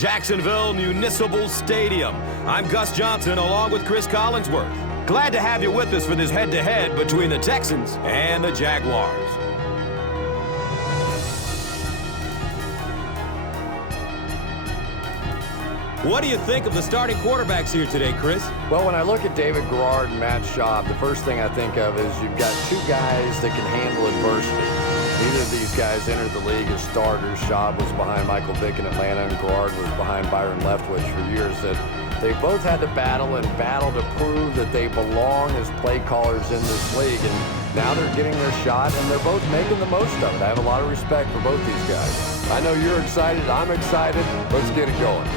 Jacksonville Municipal Stadium. I'm Gus Johnson along with Cris Collinsworth. Glad to have you with us for this head-to-head between the Texans and the Jaguars. What do you think of the starting quarterbacks here today, Cris? Well, when I look at David Garrard and Matt Schaub, the first thing I think of is you've got two guys that can handle adversity. Neither of these guys entered the league as starters. Schaub was behind Michael Vick in Atlanta, and Garrard was behind Byron Leftwich for years. That they both had to battle to prove that they belong as play callers in this league. And now they're getting their shot, and they're both making the most of it. I have a lot of respect for both these guys. I know you're excited. I'm excited. Let's get it going.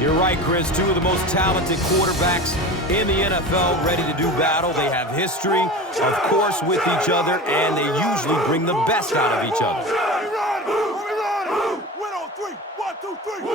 You're right, Cris. Two of the most talented quarterbacks in the NFL ready to do battle. They have history, of course, with each other, and they usually bring the best out of each other. Win on three. 1, 2, 3.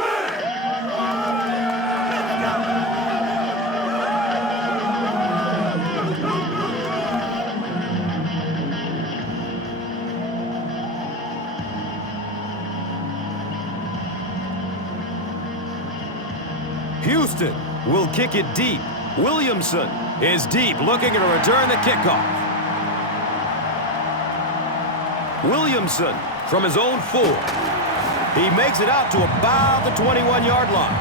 Houston will kick it deep. Williamson is deep, looking to return the kickoff. Williamson from his own 4. He makes it out to about the 21-yard line.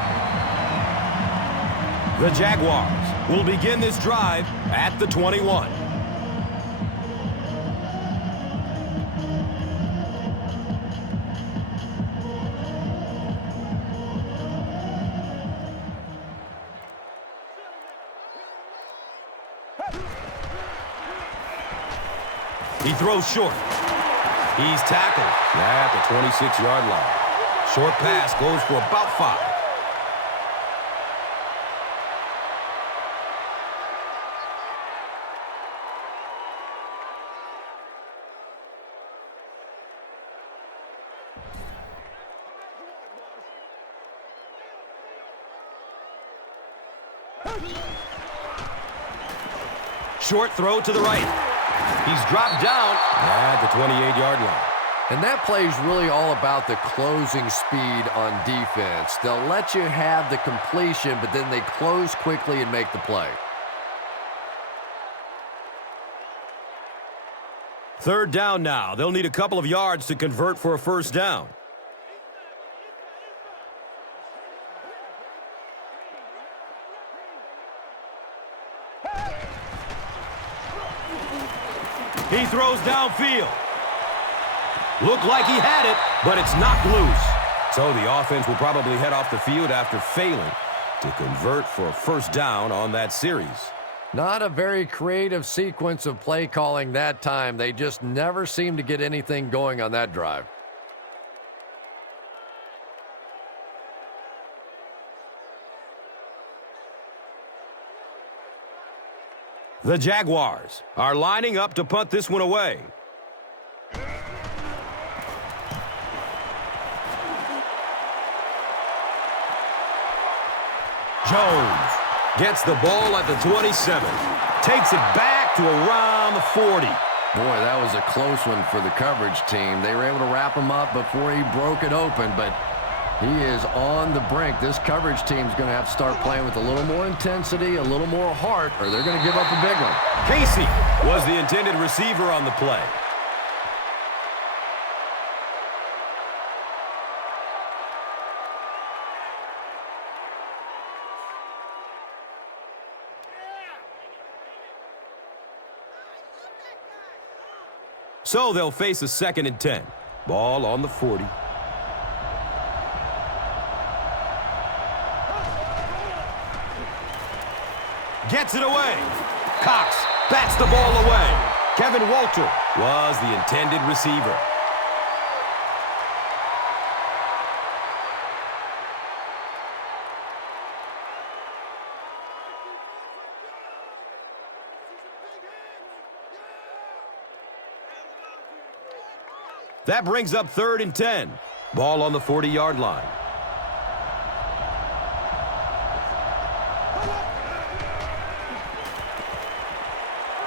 The Jaguars will begin this drive at the 21. He throws short. He's tackled at the 26-yard line. Short pass goes for about 5. Short throw to the right. He's dropped down at the 28-yard line. And that play is really all about the closing speed on defense. They'll let you have the completion, but then they close quickly and make the play. Third down now. They'll need a couple of yards to convert for a first down. He throws downfield. Looked like he had it, but it's knocked loose. So the offense will probably head off the field after failing to convert for a first down on that series. Not a very creative sequence of play calling that time. They just never seem to get anything going on that drive. The Jaguars are lining up to punt this one away. Jones gets the ball at the 27. Takes it back to around the 40. Boy, that was a close one for the coverage team. They were able to wrap him up before he broke it open, but he is on the brink. This coverage team is going to have to start playing with a little more intensity, a little more heart, or they're going to give up a big one. Casey was the intended receiver on the play. So they'll face a 2nd and 10. Ball on the 40. Gets it away. Cox bats the ball away. Kevin Walter was the intended receiver. That brings up 3rd and 10. Ball on the 40-yard line.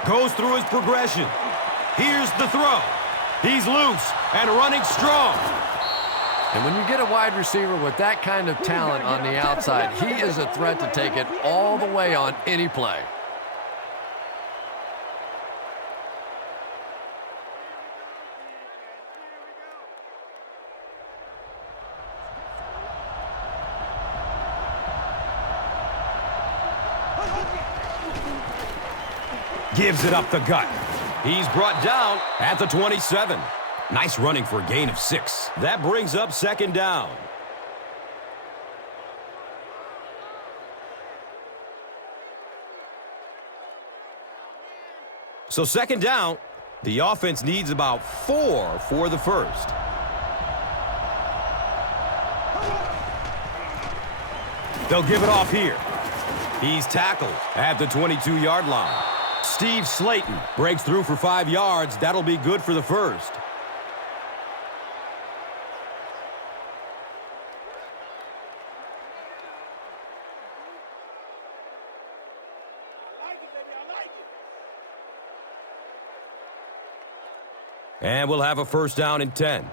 Goes through his progression. Here's the throw. He's loose and running strong. And when you get a wide receiver with that kind of talent on the outside, he is a threat to take it all the way on any play. Gives it up the gut. He's brought down at the 27. Nice running for a gain of 6. That brings up second down. So second down, the offense needs about 4 for the first. They'll give it off here. He's tackled at the 22-yard line. Steve Slayton breaks through for 5 yards. That'll be good for the first. And we'll have a first down and 10.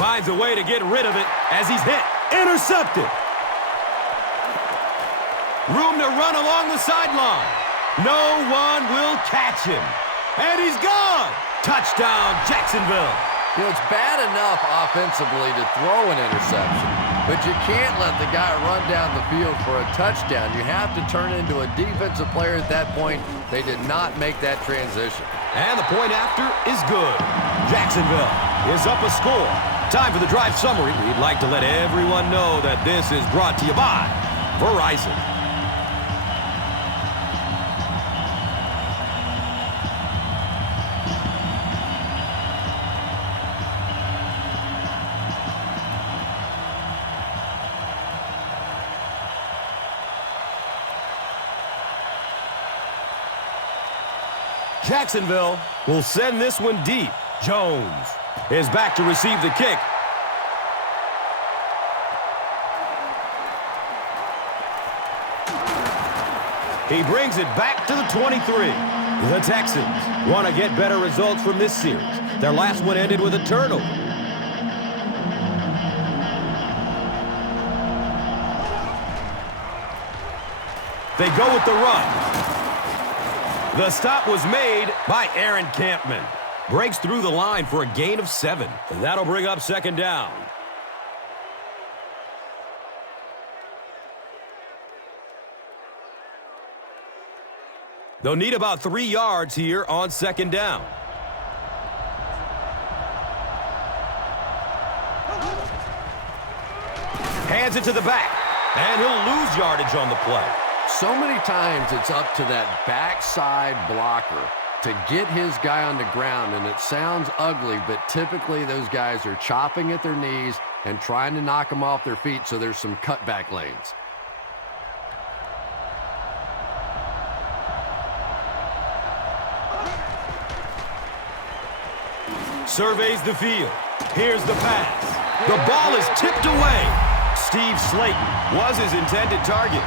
Finds a way to get rid of it as he's hit. Intercepted. Room to run along the sideline. No one will catch him. And he's gone. Touchdown, Jacksonville. You know, it's bad enough offensively to throw an interception, but you can't let the guy run down the field for a touchdown. You have to turn into a defensive player at that point. They did not make that transition. And the point after is good. Jacksonville is up a score. Time for the drive summary. We'd like to let everyone know that this is brought to you by Verizon. Jacksonville will send this one deep. Jones is back to receive the kick. He brings it back to the 23. The Texans want to get better results from this series. Their last one ended with a turnover. They go with the run. The stop was made by Aaron Campman. Breaks through the line for a gain of 7. And that'll bring up second down. They'll need about 3 yards here on second down. Hands it to the back. And he'll lose yardage on the play. So many times it's up to that backside blocker to get his guy on the ground, and it sounds ugly, but typically those guys are chopping at their knees and trying to knock them off their feet, so there's some cutback lanes. Surveys the field. Here's the pass. The ball is tipped away. Steve Slayton was his intended target.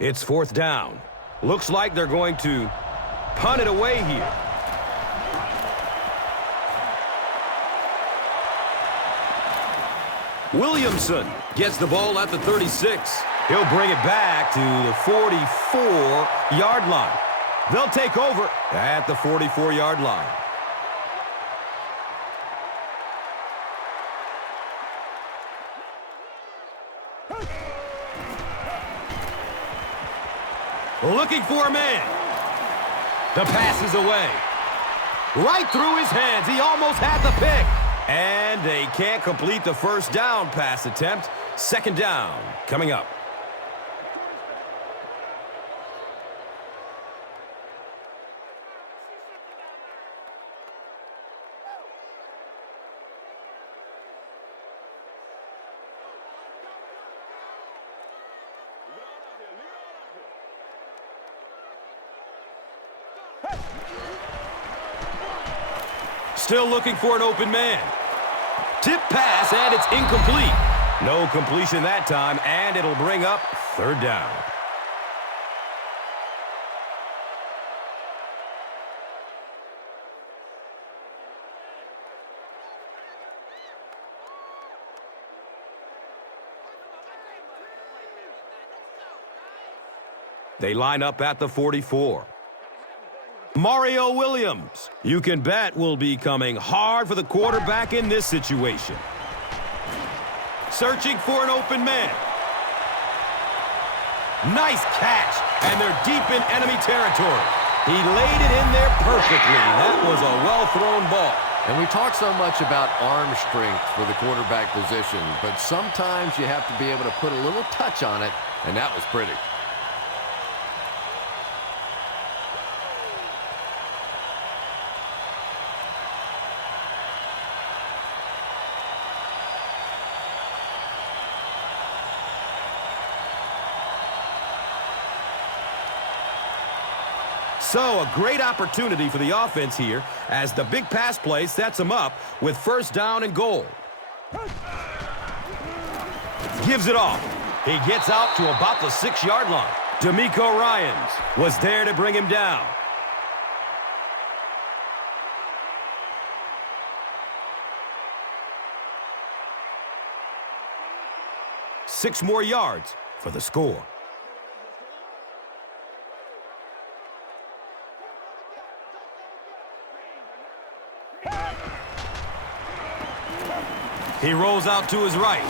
It's fourth down. Looks like they're going to punt it away here. Williamson gets the ball at the 36. He'll bring it back to the 44-yard line. They'll take over at the 44-yard line. Looking for a man. The pass is away. Right through his hands. He almost had the pick. And they can't complete the first down pass attempt. Second down coming up. Still looking for an open man. Tip pass, and it's incomplete. No completion that time, and it'll bring up third down. They line up at the 44. Mario Williams, you can bet, will be coming hard for the quarterback in this situation. Searching for an open man. Nice catch, and they're deep in enemy territory. He laid it in there perfectly. That was a well-thrown ball. And we talk so much about arm strength for the quarterback position, but sometimes you have to be able to put a little touch on it, and that was pretty. So, a great opportunity for the offense here as the big pass play sets them up with first down and goal. Gives it off. He gets out to about the 6-yard line. D'Amico Ryans was there to bring him down. Six more yards for the score. He rolls out to his right.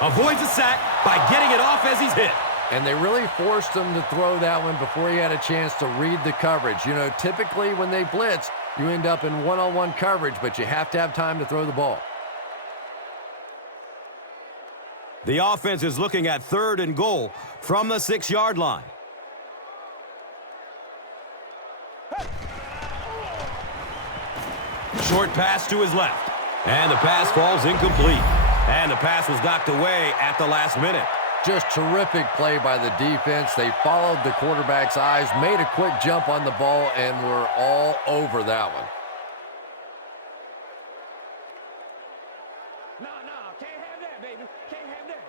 Avoids a sack by getting it off as he's hit. And they really forced him to throw that one before he had a chance to read the coverage. You know, typically when they blitz, you end up in one-on-one coverage, but you have to have time to throw the ball. The offense is looking at third and goal from the 6-yard line. Short pass to his left. And the pass falls incomplete. And the pass was knocked away at the last minute. Just terrific play by the defense. They followed the quarterback's eyes, made a quick jump on the ball, and were all over that one. No, can't have that, baby. Can't have that.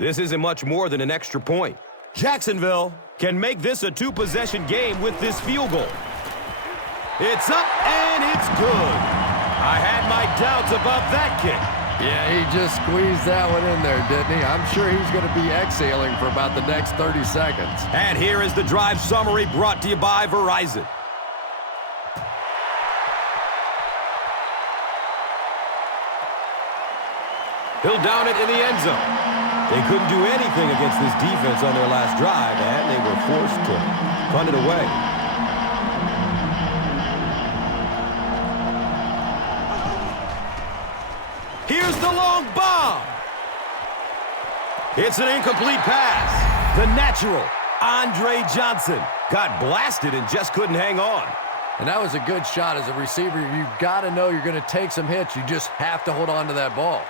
This isn't much more than an extra point. Jacksonville can make this a two-possession game with this field goal. It's up, and it's good. I had my doubts about that kick. Yeah, he just squeezed that one in there, didn't he? I'm sure he's going to be exhaling for about the next 30 seconds. And here is the drive summary brought to you by Verizon. He'll down it in the end zone. They couldn't do anything against this defense on their last drive, and they were forced to punt it away. Here's the long bomb. It's an incomplete pass. The natural, Andre Johnson, got blasted and just couldn't hang on. And that was a good shot. As a receiver, you've got to know you're going to take some hits. You just have to hold on to that ball.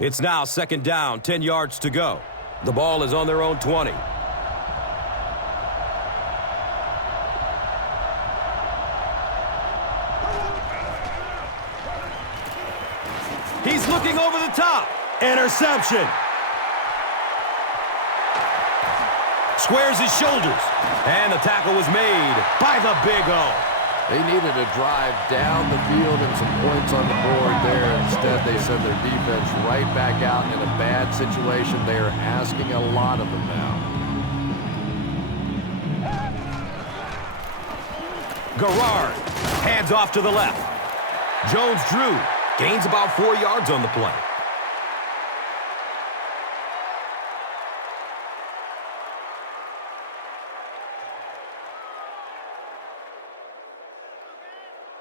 It's now second down, 10 yards to go. The ball is on their own 20. He's looking over the top. Interception. Squares his shoulders. And the tackle was made by the Big O. They needed a drive down the field and some points on the board there. Instead, they sent their defense right back out in a bad situation. They are asking a lot of them now. Garrard, hands off to the left. Jones-Drew gains about 4 yards on the play.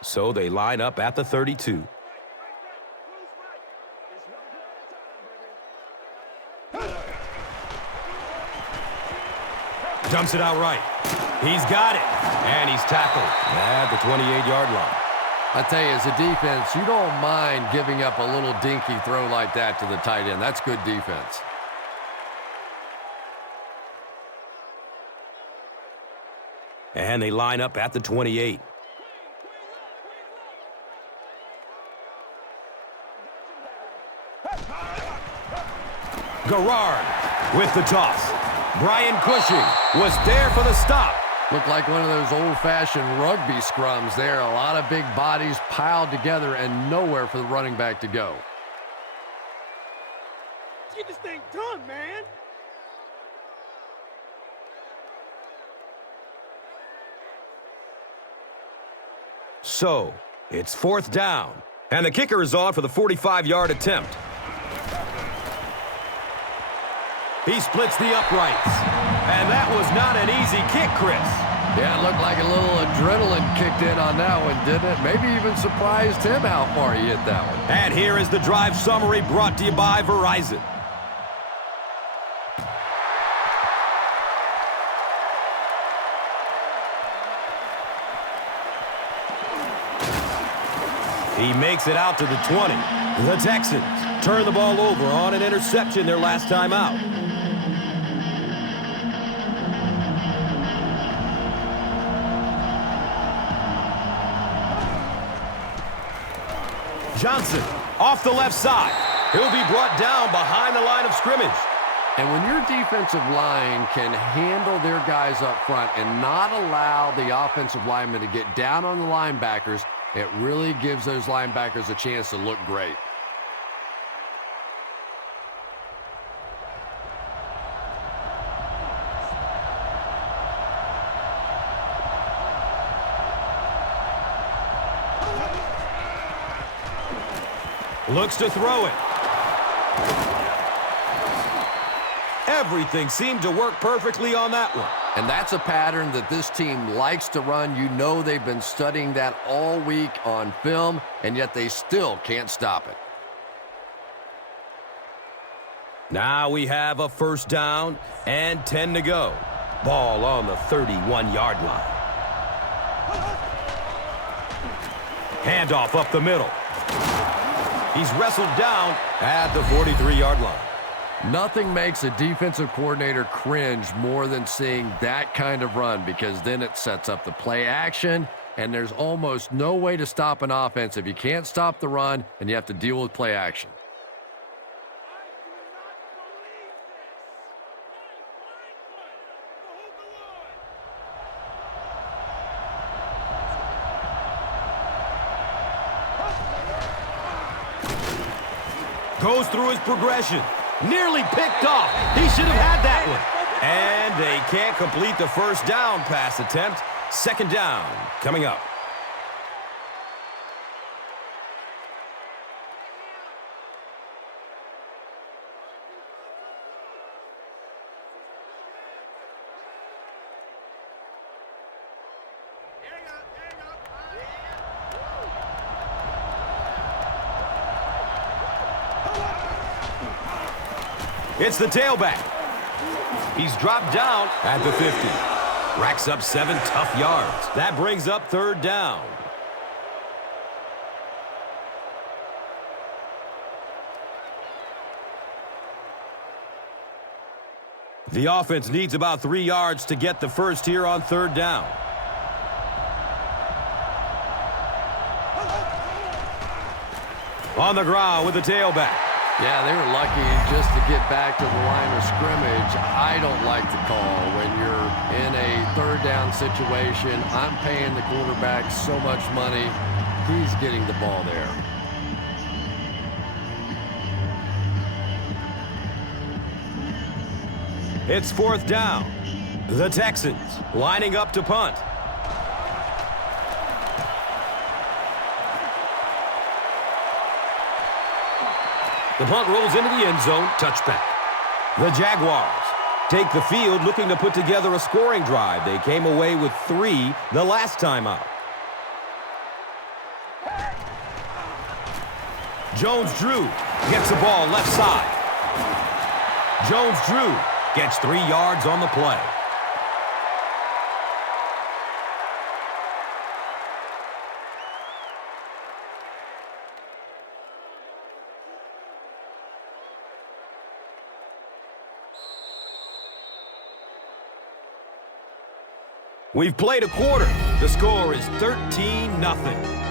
So they line up at the 32. Dumps it out right. He's got it. And he's tackled at the 28-yard line. I tell you, as a defense, you don't mind giving up a little dinky throw like that to the tight end. That's good defense. And they line up at the 28. Garrard with the toss. Brian Cushing was there for the stop. Looked like one of those old-fashioned rugby scrums there. A lot of big bodies piled together and nowhere for the running back to go. Let's get this thing done, man. So, it's 4th down. And the kicker is on for the 45-yard attempt. He splits the uprights. And that was not an easy kick, Chris. Yeah, it looked like a little adrenaline kicked in on that one, didn't it? Maybe even surprised him how far he hit that one. And here is the drive summary brought to you by Verizon. He makes it out to the 20. The Texans turn the ball over on an interception their last time out. Johnson off the left side. He'll be brought down behind the line of scrimmage. And when your defensive line can handle their guys up front and not allow the offensive linemen to get down on the linebackers, it really gives those linebackers a chance to look great. Looks to throw it. Everything seemed to work perfectly on that one. And that's a pattern that this team likes to run. You know they've been studying that all week on film, and yet they still can't stop it. Now we have a 1st down and 10 to go. Ball on the 31-yard line. Handoff up the middle. He's wrestled down at the 43-yard line. Nothing makes a defensive coordinator cringe more than seeing that kind of run, because then it sets up the play action, and there's almost no way to stop an offense if you can't stop the run and you have to deal with play action. Goes through his progression. Nearly picked off. He should have had that one. And they can't complete the 1st down pass attempt. 2nd down coming up. It's the tailback. He's dropped down at the 50. Racks up 7 tough yards. That brings up 3rd down. The offense needs about 3 yards to get the first here on 3rd down. On the ground with the tailback. Yeah, they were lucky just to get back to the line of scrimmage. I don't like the call when you're in a 3rd down situation. I'm paying the quarterback so much money. He's getting the ball there. It's 4th down. The Texans lining up to punt. The punt rolls into the end zone. Touchback. The Jaguars take the field looking to put together a scoring drive. They came away with 3 the last time out. Jones-Drew gets the ball left side. Jones-Drew gets 3 yards on the play. We've played a quarter. The score is 13-0.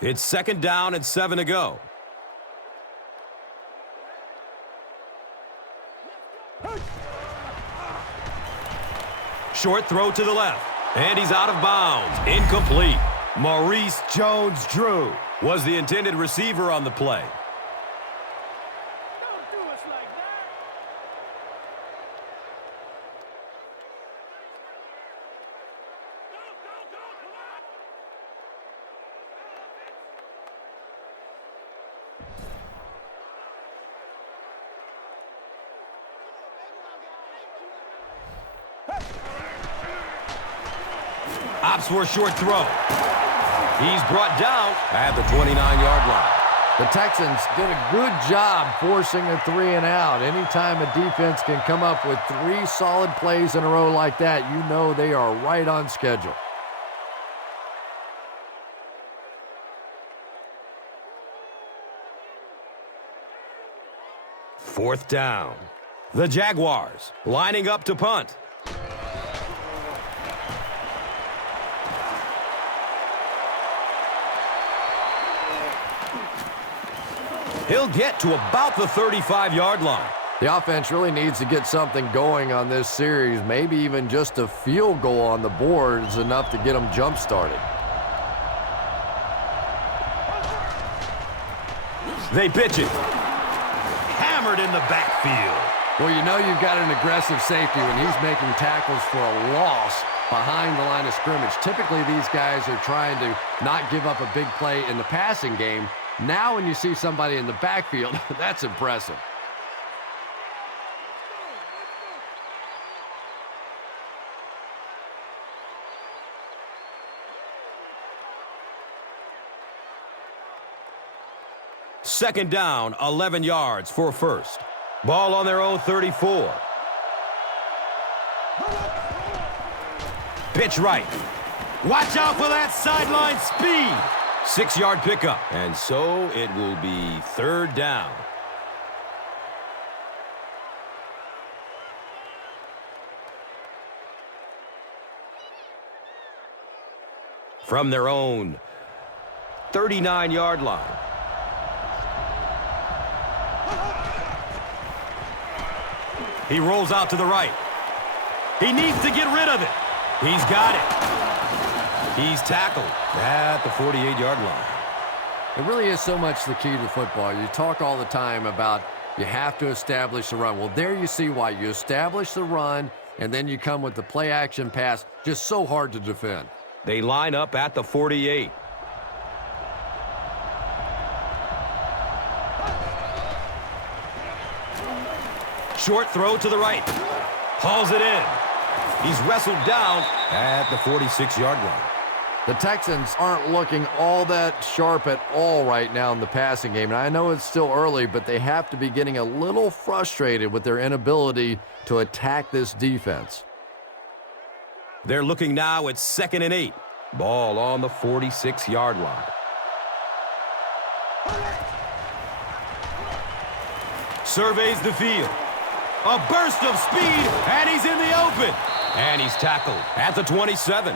It's 2nd down and 7 to go. Short throw to the left. And he's out of bounds. Incomplete. Maurice Jones-Drew was the intended receiver on the play. Don't do us like that. Go, come on. Ops for a short throw. He's brought down at the 29-yard line. The Texans did a good job forcing a 3-and-out. Anytime a defense can come up with 3 solid plays in a row like that, you know they are right on schedule. Fourth down. The Jaguars lining up to punt. He'll get to about the 35-yard line. The offense really needs to get something going on this series. Maybe even just a field goal on the board is enough to get them jump-started. They pitch it. Hammered in the backfield. Well, you know you've got an aggressive safety when he's making tackles for a loss behind the line of scrimmage. Typically, these guys are trying to not give up a big play in the passing game. Now when you see somebody in the backfield, that's impressive. Second down, 11 yards for first. Ball on their own 34. Pitch right. Watch out for that sideline speed. 6-yard pickup. And so it will be 3rd down. From their own 39-yard line. He rolls out to the right. He needs to get rid of it. He's got it. He's tackled at the 48-yard line. It really is so much the key to football. You talk all the time about you have to establish the run. Well, there you see why. You establish the run, and then you come with the play-action pass. Just so hard to defend. They line up at the 48. Short throw to the right. Hauls it in. He's wrestled down at the 46-yard line. The Texans aren't looking all that sharp at all right now in the passing game. And I know it's still early, but they have to be getting a little frustrated with their inability to attack this defense. They're looking now at 2nd and 8. Ball on the 46-yard line. Surveys the field. A burst of speed, and he's in the open. And he's tackled at the 27.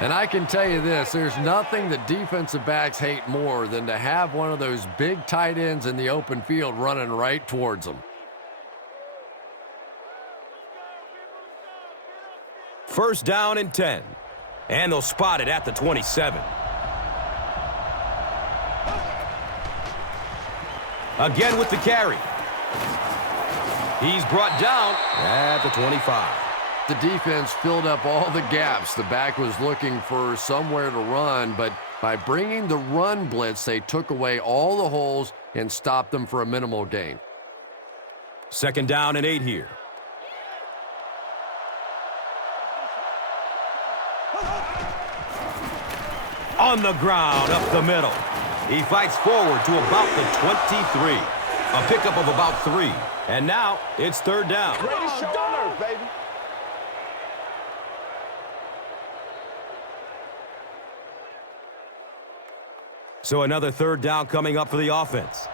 And I can tell you this, there's nothing that defensive backs hate more than to have one of those big tight ends in the open field running right towards them. 1st down and 10. And they'll spot it at the 27. Again with the carry. He's brought down at the 25. The defense filled up all the gaps. The back was looking for somewhere to run, but by bringing the run blitz, they took away all the holes and stopped them for a minimal gain. 2nd down and 8 here. On the ground, up the middle. He fights forward to about the 23. A pickup of about 3. And now it's 3rd down. Ready to show alert, baby. So another 3rd down coming up for the offense.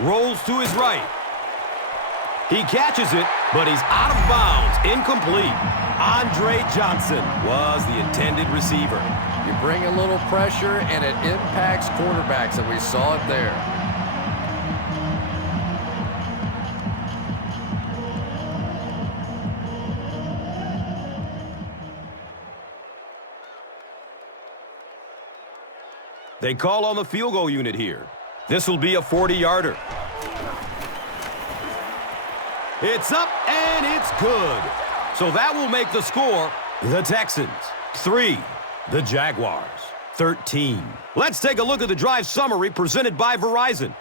Rolls to his right. He catches it, but he's out of bounds. Incomplete. Andre Johnson was the intended receiver. You bring a little pressure, and it impacts quarterbacks, and we saw it there. They call on the field goal unit here. This will be a 40-yarder. It's up, and it's good. So that will make the score the Texans 3, the Jaguars 13. Let's take a look at the drive summary presented by Verizon.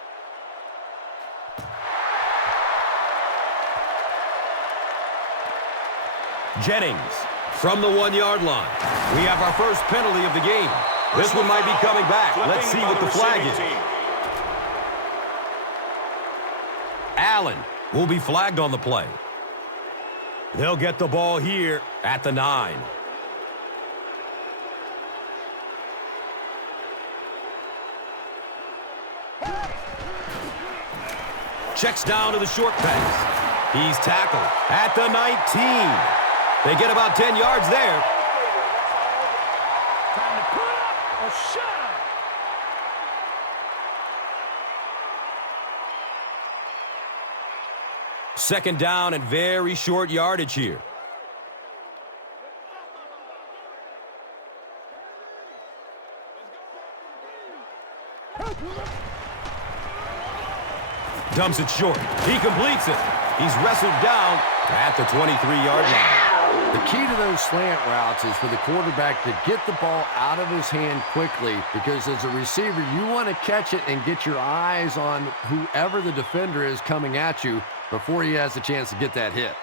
Jennings from the 1-yard line. We have our first penalty of the game. This one might be coming back. Let's see what the flag is. Allen will be flagged on the play. They'll get the ball here at the 9. Checks down to the short pass. He's tackled at the 19. They get about 10 yards there. Time to put up or shut up. Second down and very short yardage here. Dumps it short. He completes it. He's wrestled down at the 23-yard line. The key to those slant routes is for the quarterback to get the ball out of his hand quickly, because as a receiver, you want to catch it and get your eyes on whoever the defender is coming at you before he has a chance to get that hit.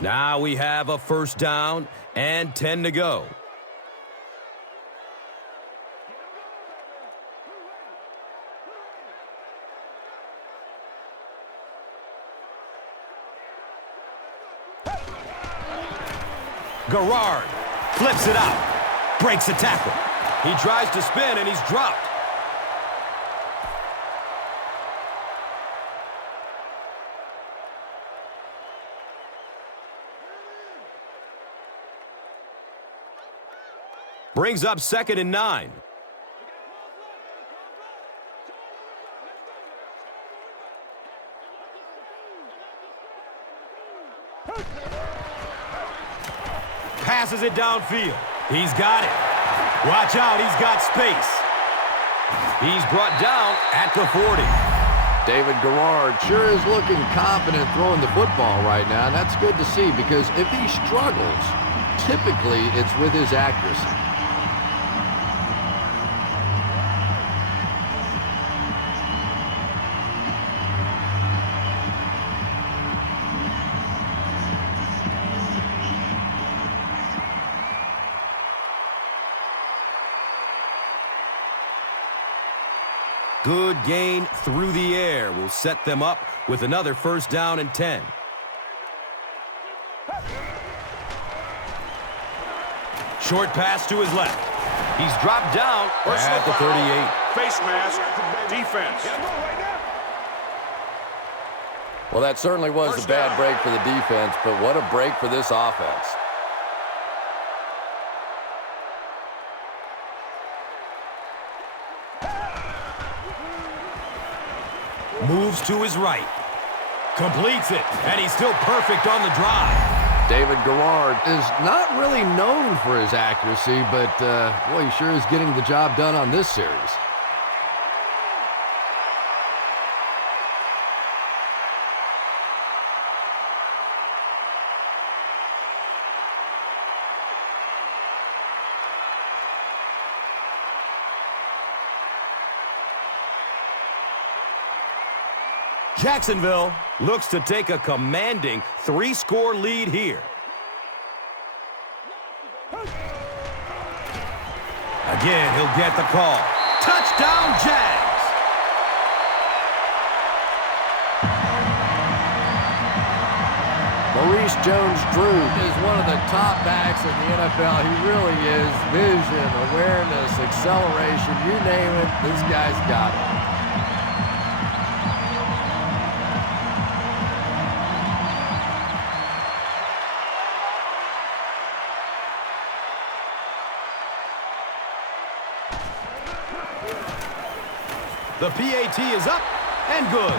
Now we have a first down and 10 to go. Garrard flips it out, breaks a tackle. He tries to spin, and he's dropped. Brings up 2nd and 9. Passes it downfield. He's got it. Watch out, he's got space. He's brought down at the 40. David Garrard sure is looking confident throwing the football right now. And that's good to see, because if he struggles, typically it's with his accuracy. Good gain through the air will set them up with another first down and 10. Short pass to his left. He's dropped down at the 38. Face mask, defense. Well, that certainly was a bad break for the defense, but what a break for this offense. Moves to his right. Completes it, and he's still perfect on the drive. David Garrard is not really known for his accuracy, but, boy, he sure is getting the job done on this series. Jacksonville looks to take a commanding 3-score lead here. Again, he'll get the call. Touchdown, Jags! Maurice Jones-Drew is one of the top backs in the NFL. He really is. Vision, awareness, acceleration, you name it, this guy's got it. The PAT is up and good.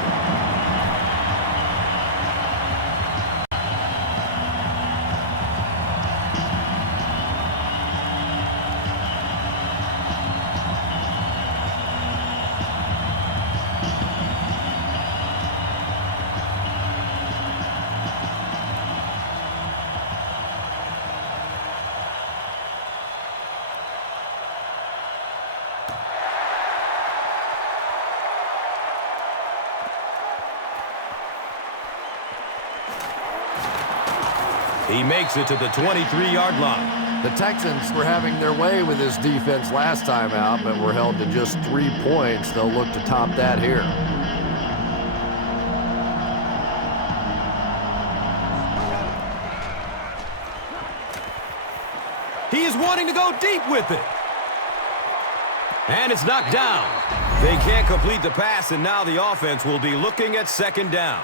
He makes it to the 23-yard line. The Texans were having their way with this defense last time out, but were held to just 3 points. They'll look to top that here. He is wanting to go deep with it. And it's knocked down. They can't complete the pass, and now the offense will be looking at second down.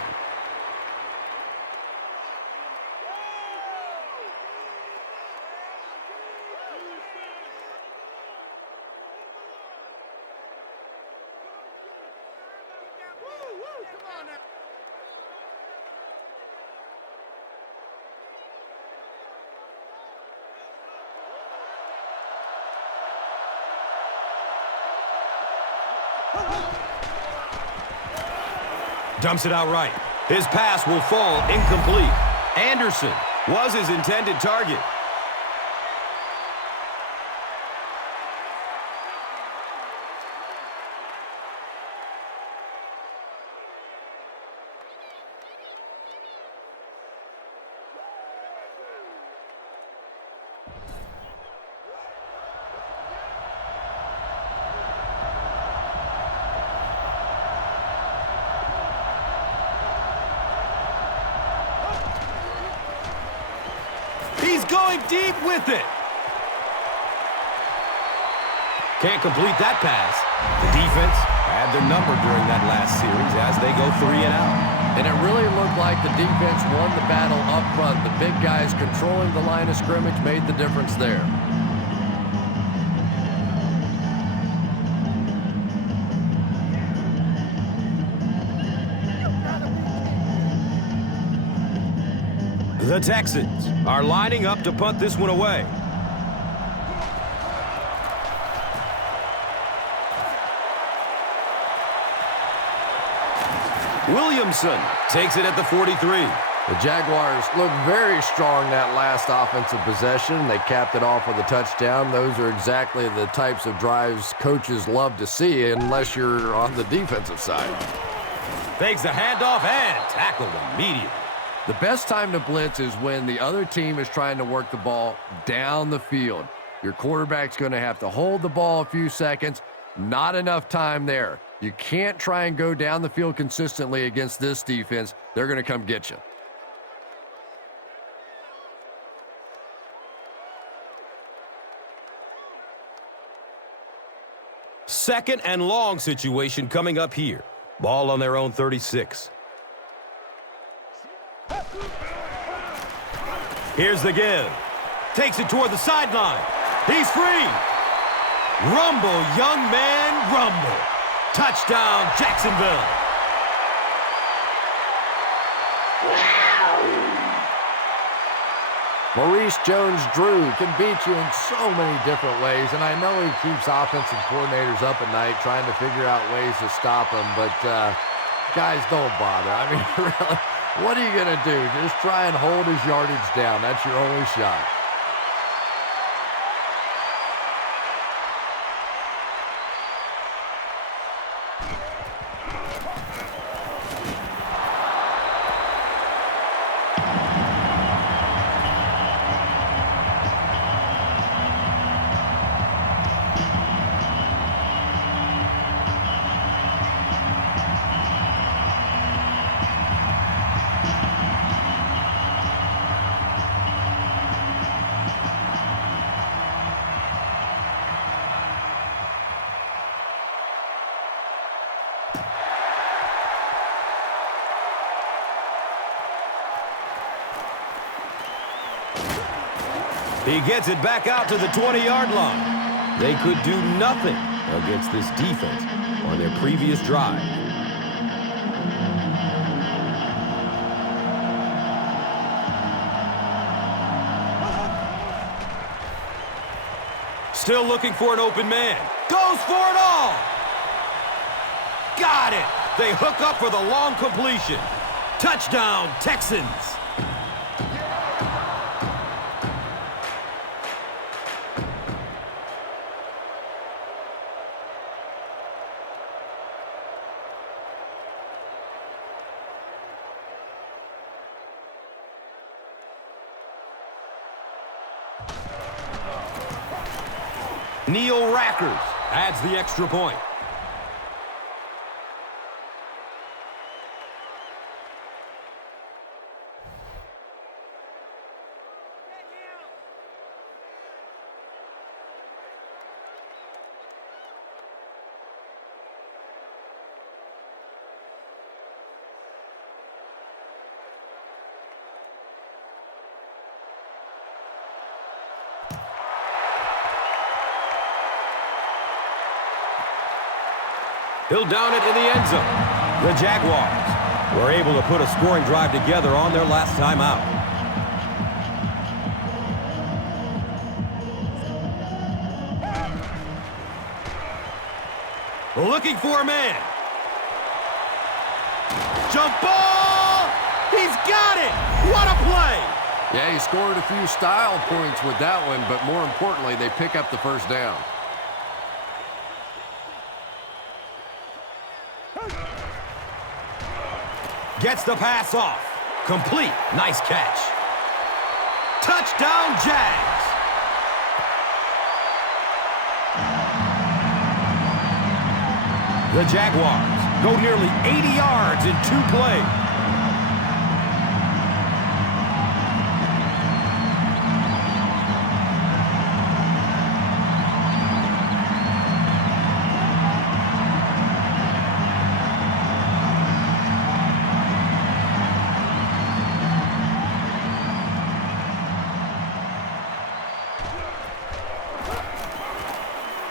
Dumps it out right. His pass will fall incomplete. Anderson was his intended target. Going deep with it. Can't complete that pass. The defense had their number during that last series as they go 3 and out. And it really looked like the defense won the battle up front. The big guys controlling the line of scrimmage made the difference there. The Texans are lining up to punt this one away. Williamson takes it at the 43. The Jaguars look very strong that last offensive possession. They capped it off with a touchdown. Those are exactly the types of drives coaches love to see unless you're on the defensive side. Fakes the handoff and tackled immediately. The best time to blitz is when the other team is trying to work the ball down the field. Your quarterback's going to have to hold the ball a few seconds. Not enough time there. You can't try and go down the field consistently against this defense. They're going to come get you. Second and long situation coming up here. Ball on their own 36. Here's the give. Takes it toward the sideline. He's free. Rumble, young man, rumble. Touchdown, Jacksonville. Maurice Jones-Drew can beat you in so many different ways, and I know he keeps offensive coordinators up at night trying to figure out ways to stop him, but guys, don't bother. I mean, really, what are you going to do? Just try and hold his yardage down. That's your only shot. He gets it back out to the 20-yard line. They could do nothing against this defense on their previous drive. Still looking for an open man. Goes for it all. Got it. They hook up for the long completion. Touchdown, Texans. Neil Rackers adds the extra point. He'll down it in the end zone. The Jaguars were able to put a scoring drive together on their last time out. Looking for a man. Jump ball! He's got it! What a play! Yeah, he scored a few style points with that one, but more importantly, they pick up the first down. Gets the pass off. Complete. Nice catch. Touchdown, Jags. The Jaguars go nearly 80 yards in 2 plays.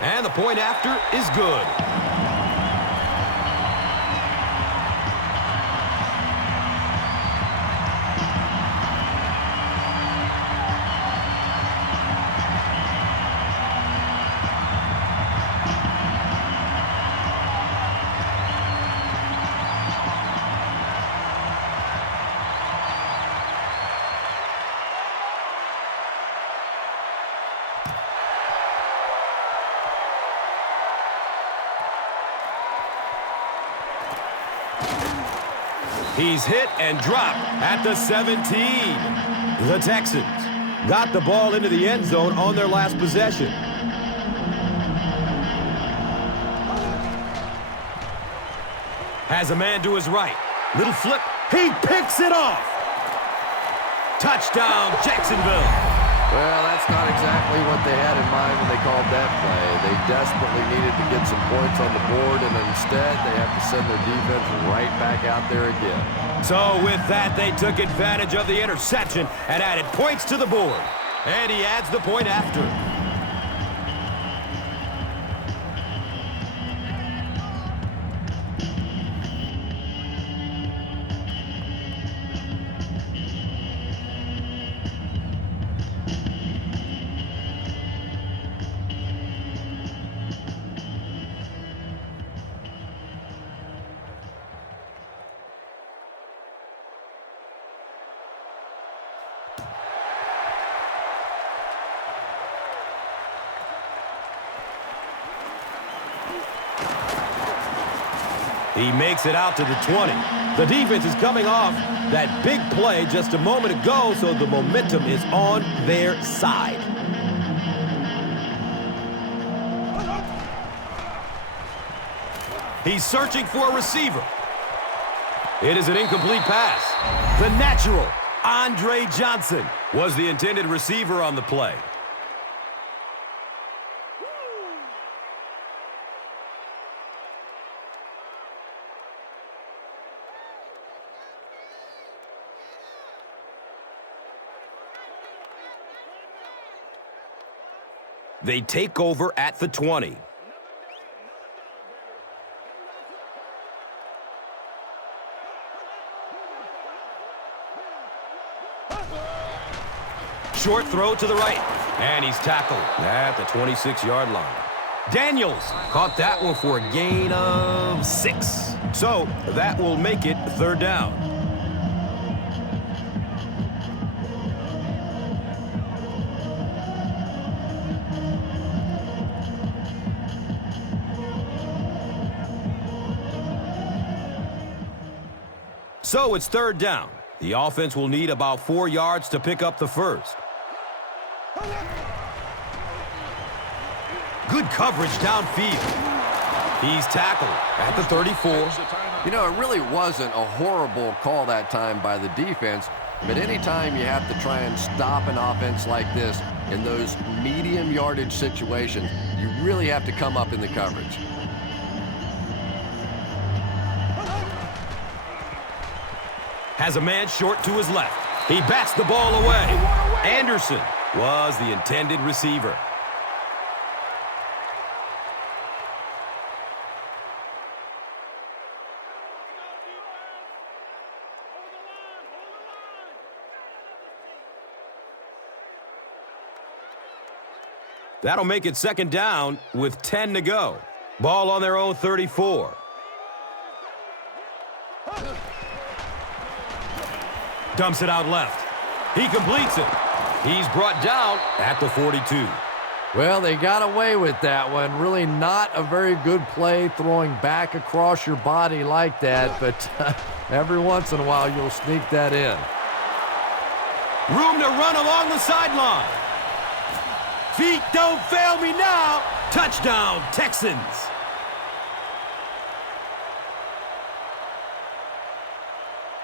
And the point after is good. He's hit and dropped at the 17. The Texans got the ball into the end zone on their last possession. Has a man to his right. Little flip. He picks it off. Touchdown, Jacksonville. Well, that's not exactly what they had in mind when they called that play. They desperately needed to get some points on the board, and instead they have to send their defense right back out there again. So with that, they took advantage of the interception and added points to the board. And he adds the point after. He makes it out to the 20. The defense is coming off that big play just a moment ago, so the momentum is on their side. He's searching for a receiver. It is an incomplete pass. The natural, Andre Johnson, was the intended receiver on the play. They take over at the 20. Short throw to the right. And he's tackled at the 26-yard line. Daniels caught that one for a gain of 6. So that will make it third down. So it's third down. The offense will need about 4 yards to pick up the first. Good coverage downfield. He's tackled at the 34. You know, it really wasn't a horrible call that time by the defense, but anytime you have to try and stop an offense like this in those medium yardage situations, you really have to come up in the coverage. Has a man short to his left. He bats the ball away. Anderson was the intended receiver. That'll make it second down with 10 to go. Ball on their own 34. Dumps it out left. He completes it. He's brought down at the 42. Well, they got away with that one. Really not a very good play throwing back across your body like that, but every once in a while you'll sneak that in. Room to run along the sideline. Feet don't fail me now. Touchdown, Texans.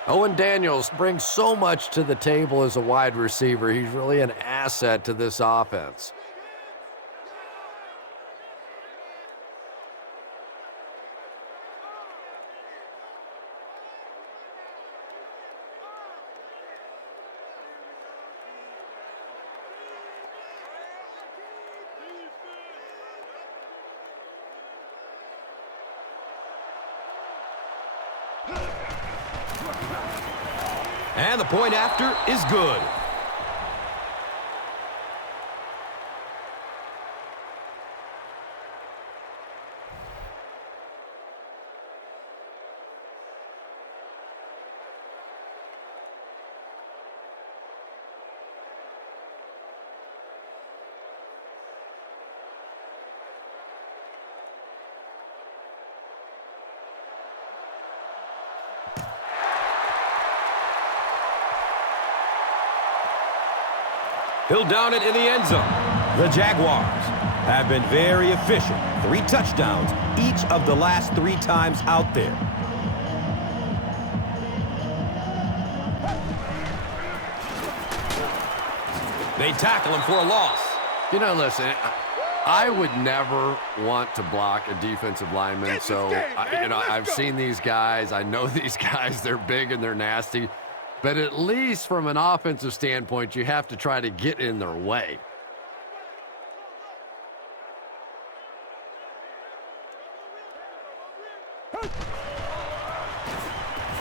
Owen Daniels brings so much to the table as a wide receiver. He's really an asset to this offense. And the point after is good. He'll down it in the end zone. The Jaguars have been very efficient. 3 touchdowns each of the last 3 times out there. They tackle him for a loss. You know, listen, I would never want to block a defensive lineman, so, I've seen these guys. I know these guys. They're big and they're nasty. But at least from an offensive standpoint, you have to try to get in their way.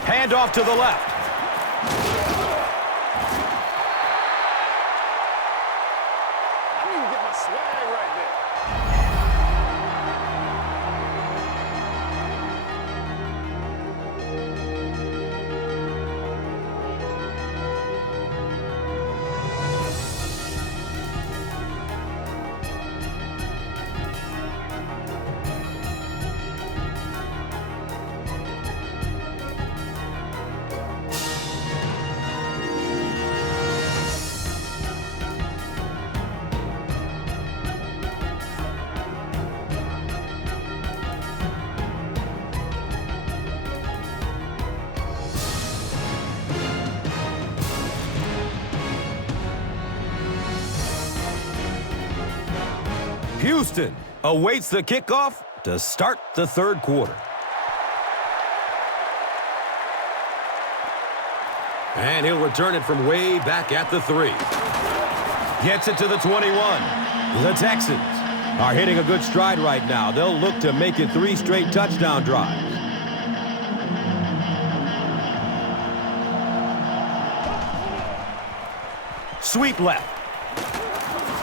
Handoff to the left. I need to get my swag right there. Houston awaits the kickoff to start the third quarter. And he'll return it from way back at the 3. Gets it to the 21. The Texans are hitting a good stride right now. They'll look to make it 3 straight touchdown drives. Sweep left.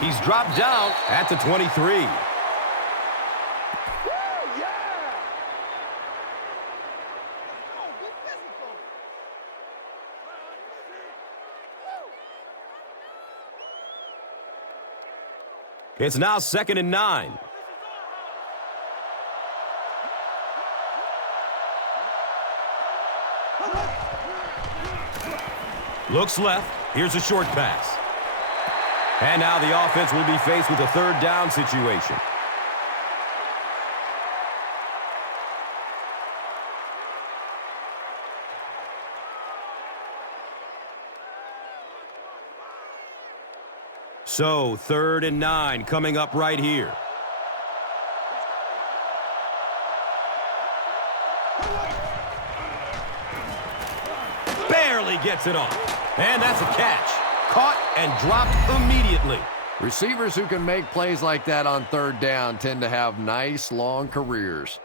He's dropped down at the 23. It's now 2nd and 9. Looks left. Here's a short pass. And now the offense will be faced with a 3rd down situation. So, 3rd and 9 coming up right here. Barely gets it on. And that's a catch. Caught and dropped immediately. Receivers who can make plays like that on 3rd down tend to have nice, long careers.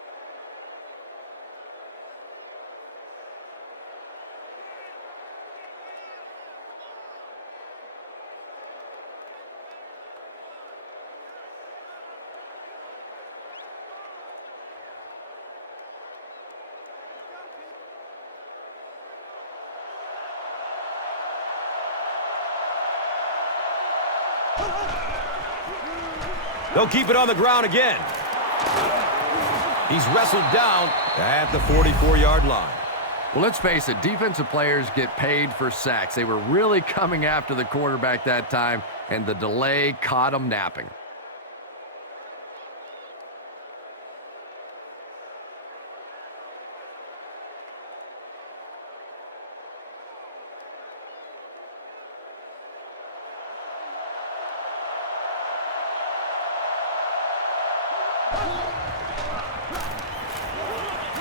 They'll keep it on the ground again. He's wrestled down at the 44-yard line. Well, let's face it, defensive players get paid for sacks. They were really coming after the quarterback that time, and the delay caught them napping.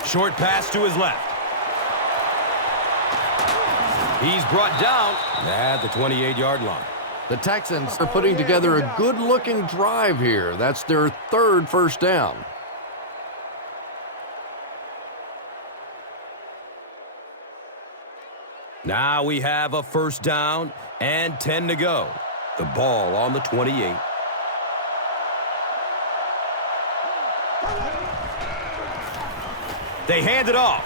Short pass to his left. He's brought down at the 28-yard line. The Texans are putting together a good-looking drive here. That's their 3rd first down. Now we have a 1st down and 10 to go. The ball on the 28. They hand it off.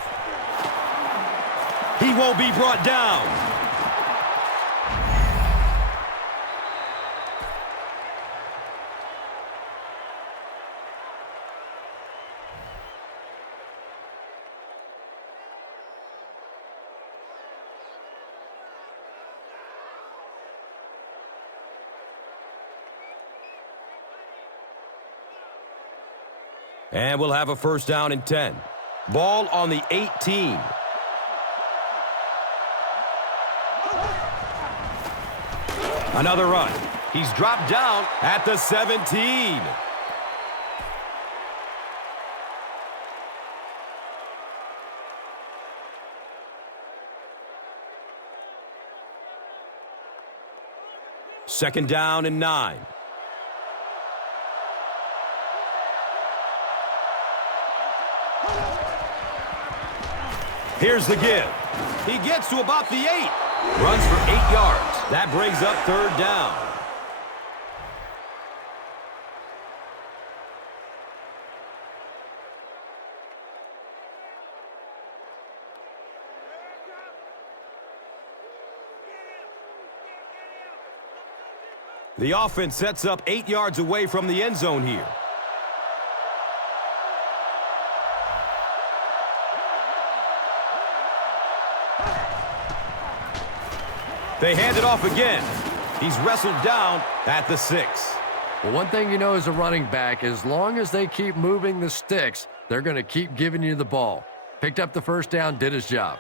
He won't be brought down. And we'll have a 1st down and 10. Ball on the 18. Another run. He's dropped down at the 17. Second down and 9. Here's the give. He gets to about the 8. Runs for 8 yards. That brings up 3rd down. The offense sets up 8 yards away from the end zone here. They hand it off again. He's wrestled down at the 6. Well, one thing you know as a running back, as long as they keep moving the sticks, they're going to keep giving you the ball. Picked up the 1st down, did his job.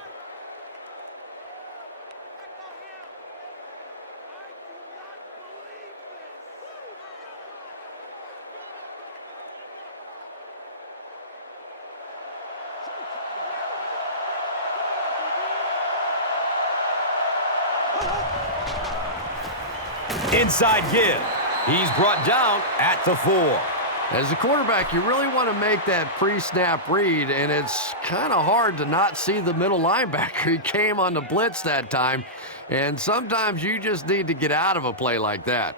Inside give. He's brought down at the 4. As a quarterback, you really want to make that pre-snap read, and it's kind of hard to not see the middle linebacker. He came on the blitz that time, and sometimes you just need to get out of a play like that.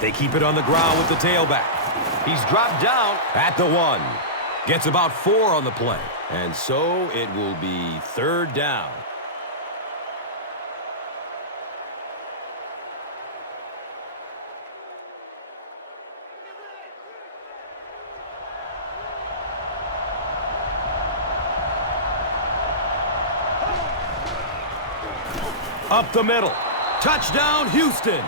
They keep it on the ground with the tailback. He's dropped down at the 1. Gets about 4 on the play. And so it will be 3rd down. Up the middle. Touchdown, Houston.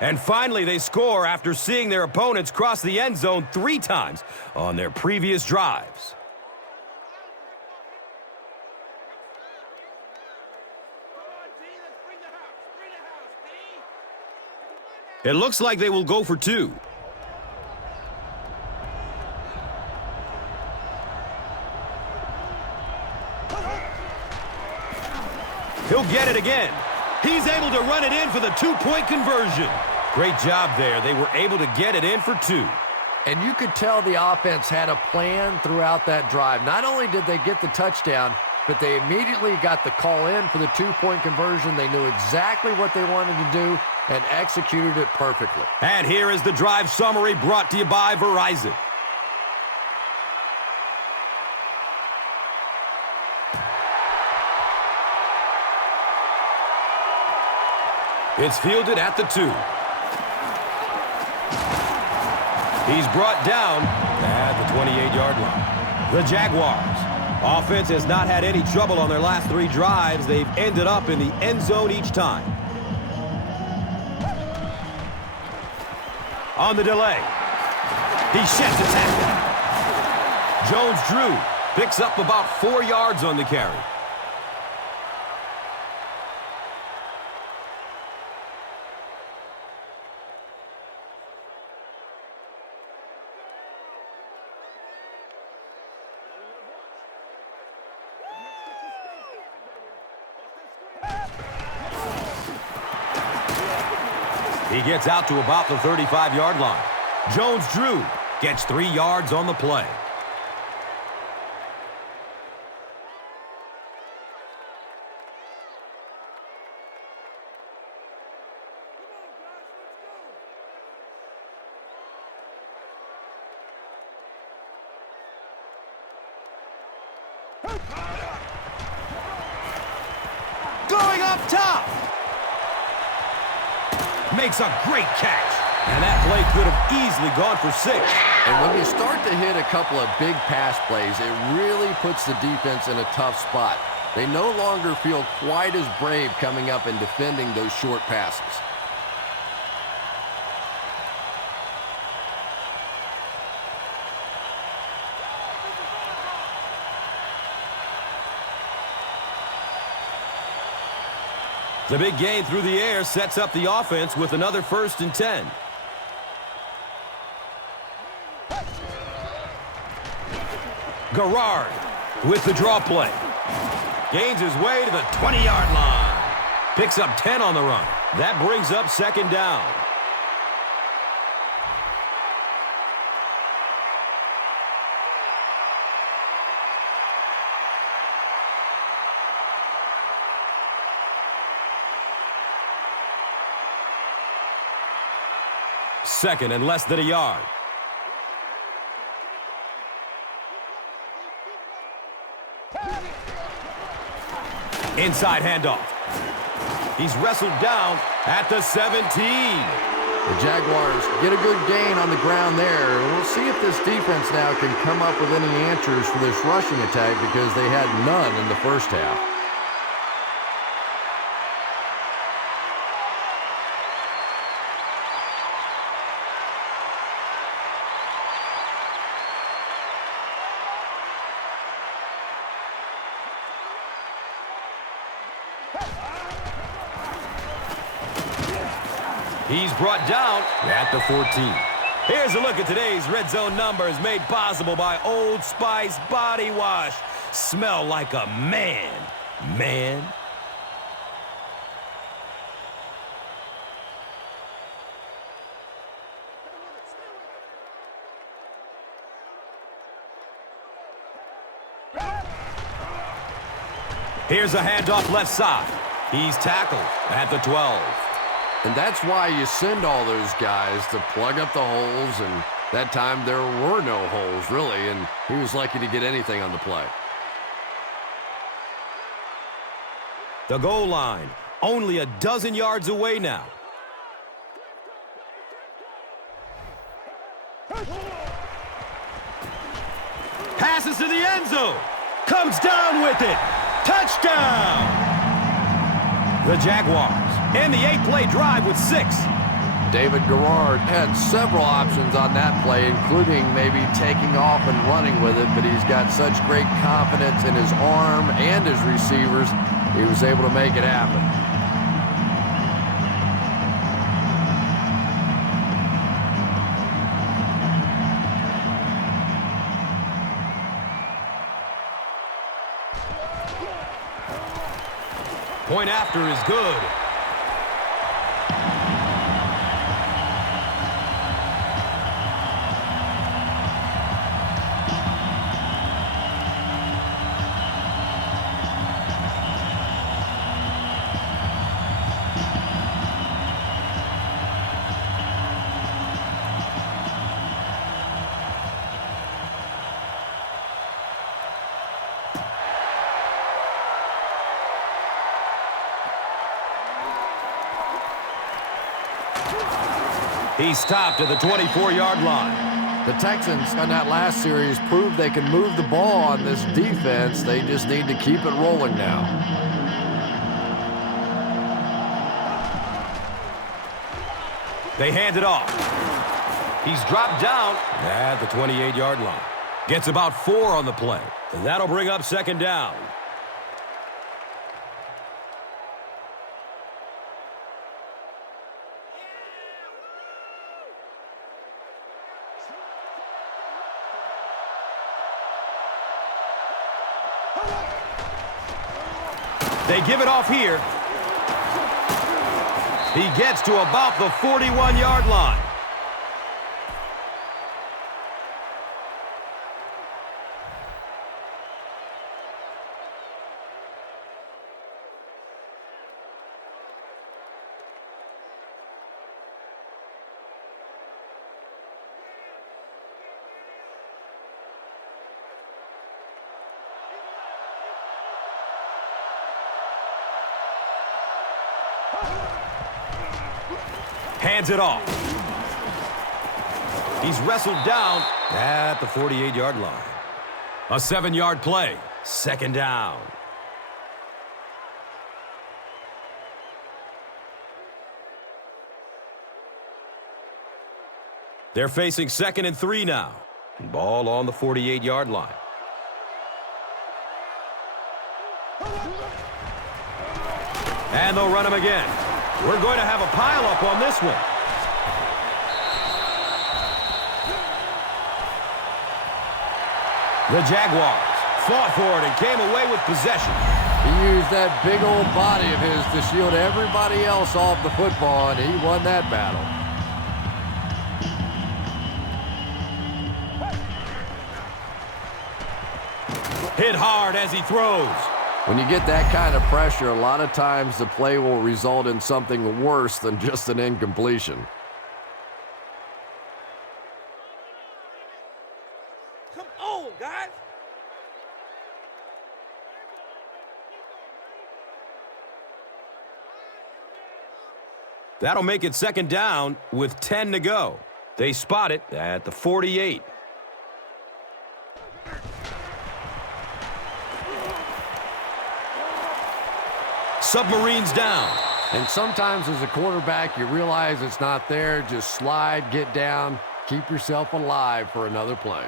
And finally, they score after seeing their opponents cross the end zone 3 times on their previous drives. It looks like they will go for 2. He'll get it again. He's able to run it in for the 2-point conversion. Great job there. They were able to get it in for 2. And you could tell the offense had a plan throughout that drive. Not only did they get the touchdown, but they immediately got the call in for the 2-point conversion. They knew exactly what they wanted to do and executed it perfectly. And here is the drive summary brought to you by Verizon. It's fielded at the 2. He's brought down at the 28-yard line. The Jaguars. Offense has not had any trouble on their last 3 drives. They've ended up in the end zone each time. On the delay. He sheds a tackle. Jones-Drew picks up about 4 yards on the carry. He gets out to about the 35-yard line. Jones-Drew gets 3 yards on the play. Going up top. Makes a great catch. And that play could have easily gone for 6. And when you start to hit a couple of big pass plays, it really puts the defense in a tough spot. They no longer feel quite as brave coming up and defending those short passes. The big gain through the air sets up the offense with another 1st and 10. Garrard with the draw play. Gains his way to the 20-yard line. Picks up 10 on the run. That brings up 2nd down. Second and less than a yard. Inside handoff. He's wrestled down at the 17. The Jaguars get a good gain on the ground there. We'll see if this defense now can come up with any answers for this rushing attack because they had none in the first half. He's brought down at the 14. Here's a look at today's red zone numbers made possible by Old Spice Body Wash. Smell like a man. Here's a handoff left side. He's tackled at the 12. And that's why you send all those guys to plug up the holes, and that time there were no holes, really, and he was lucky to get anything on the play. The goal line, only a dozen yards away now. Passes to the end zone. Comes down with it. Touchdown! The Jaguars end the 8-play drive with 6. David Garrard had several options on that play, including maybe taking off and running with it, but he's got such great confidence in his arm and his receivers, he was able to make it happen. Point after is good. He stopped at the 24-yard line. The Texans on that last series proved they can move the ball on this defense. They just need to keep it rolling now. They hand it off. He's dropped down at the 28-yard line. Gets about 4 on the play. And that'll bring up second down. They give it off here. He gets to about the 41-yard line. Hands it off. He's wrestled down at the 48-yard line. A 7-yard play. Second down. They're facing 2nd and 3 now. Ball on the 48-yard line. And they'll run him again. We're going to have a pile-up on this one. The Jaguars fought for it and came away with possession. He used that big old body of his to shield everybody else off the football, and he won that battle. Hit hard as he throws. When you get that kind of pressure, a lot of times the play will result in something worse than just an incompletion. Come on, guys. That'll make it second down with 10 to go. They spot it at the 48. Submarines down. And sometimes as a quarterback, you realize it's not there. Just slide, get down, keep yourself alive for another play.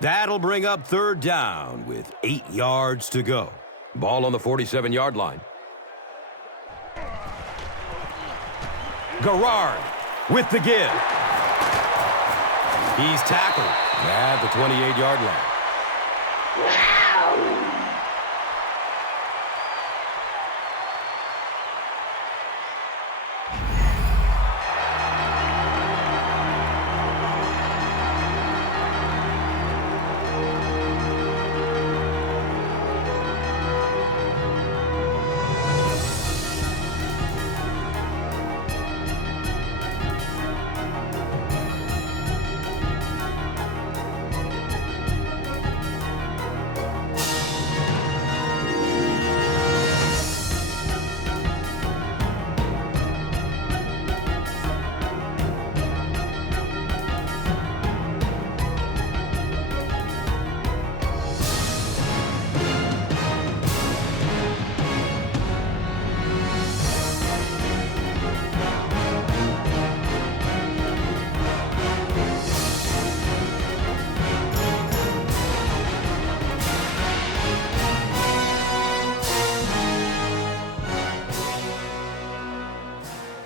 That'll bring up third down with 8 yards to go. Ball on the 47-yard line. Garrard with the give. He's tackled at the 28-yard line.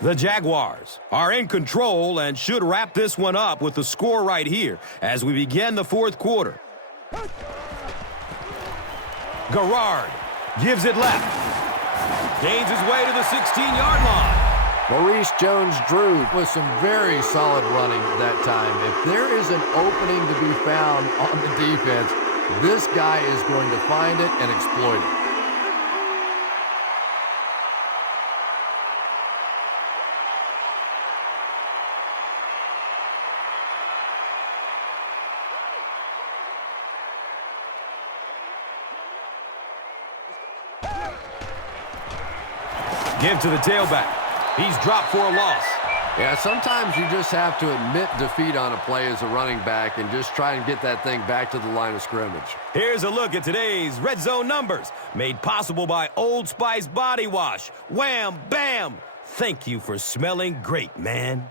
The Jaguars are in control and should wrap this one up with the score right here as we begin the fourth quarter. Garrard gives it left. Gains his way to the 16-yard line. Maurice Jones-Drew with some very solid running that time. If there is an opening to be found on the defense, this guy is going to find it and exploit it. Give to the tailback. He's dropped for a loss. Yeah, sometimes you just have to admit defeat on a play as a running back and just try and get that thing back to the line of scrimmage. Here's a look at today's Red Zone numbers, made possible by Old Spice Body Wash. Wham, bam! Thank you for smelling great, man.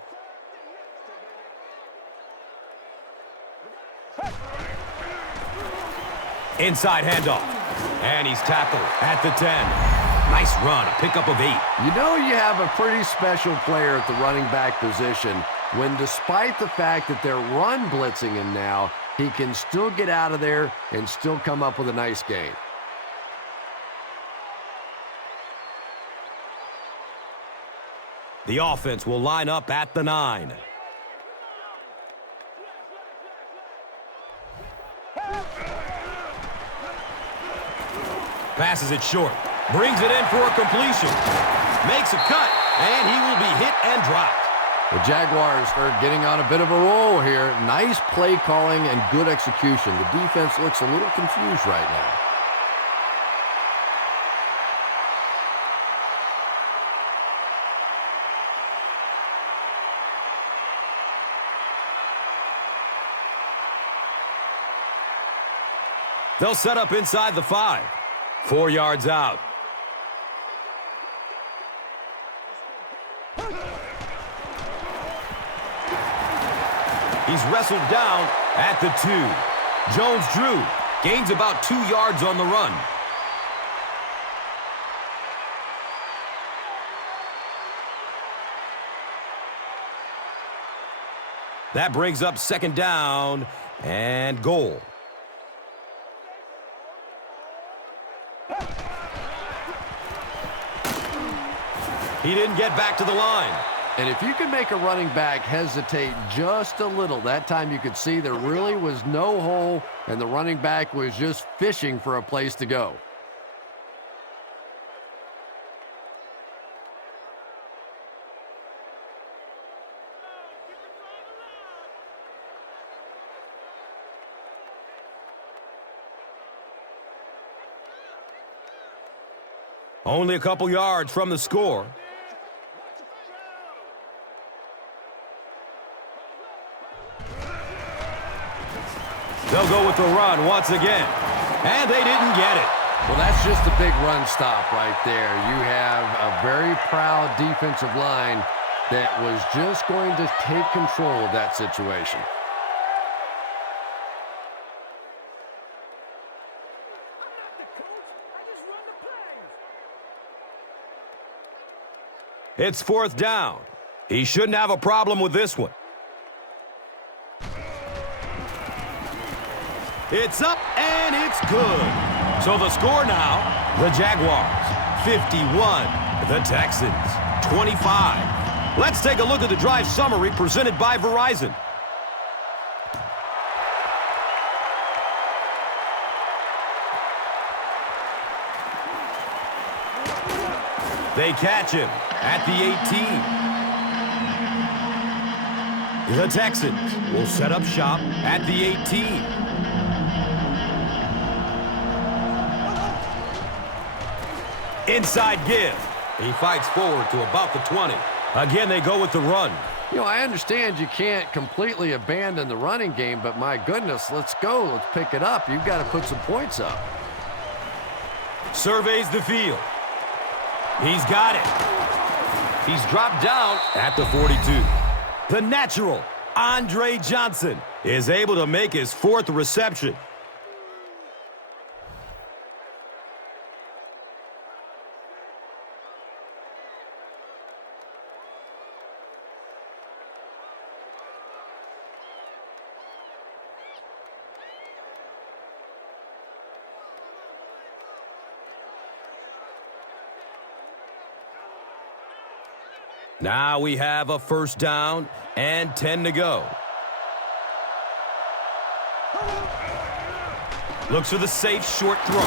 Inside handoff. And he's tackled at the 10. Nice run, a pickup of 8. You know you have a pretty special player at the running back position when, despite the fact that they're run blitzing him now, he can still get out of there and still come up with a nice gain. The offense will line up at the 9. Passes it short. Brings it in for a completion. Makes a cut, and he will be hit and dropped. The Jaguars are getting on a bit of a roll here. Nice play calling and good execution. The defense looks a little confused right now. They'll set up inside the 5. 4 yards out. He's wrestled down at the 2. Jones-Drew gains about 2 yards on the run. That brings up second down and goal. He didn't get back to the line. And if you can make a running back hesitate just a little, that time you could see there really was no hole, and the running back was just fishing for a place to go. Only a couple yards from the score. They'll go with the run once again. And they didn't get it. Well, that's just a big run stop right there. You have a very proud defensive line that was just going to take control of that situation. It's 4th down. He shouldn't have a problem with this one. It's up, and it's good. So the score now, the Jaguars, 51. The Texans, 25. Let's take a look at the drive summary presented by Verizon. They catch him at the 18. The Texans will set up shop at the 18. Inside give. He fights forward to about the 20. Again, they go with the run. You know, I understand you can't completely abandon the running game, but my goodness, let's go. Let's pick it up. You've got to put some points up. Surveys the field. He's got it. He's dropped down at the 42. The natural, Andre Johnson, is able to make his 4th reception. Now we have a 1st down and 10 to go. Looks for the safe short throw.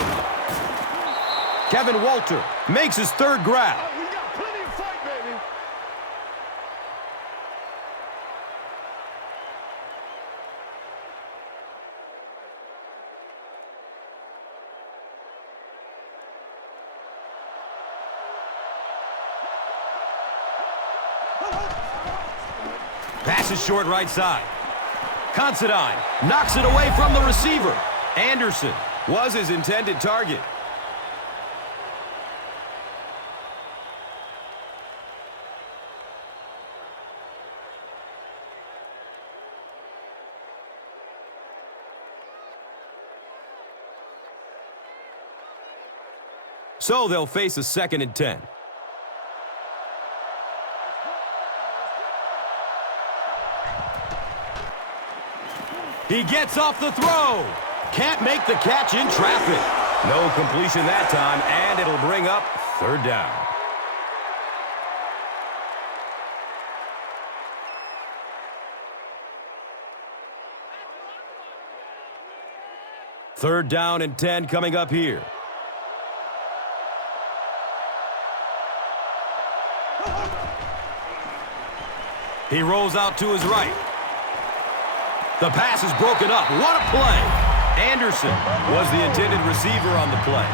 Kevin Walter makes his 3rd grab. We got plenty of fight, baby. Pass is short right side. Considine knocks it away from the receiver. Anderson was his intended target. So they'll face a 2nd and 10. He gets off the throw. Can't make the catch in traffic. No completion that time, and it'll bring up 3rd down. Third down and 10 coming up here. He rolls out to his right. The pass is broken up. What a play! Anderson was the intended receiver on the play.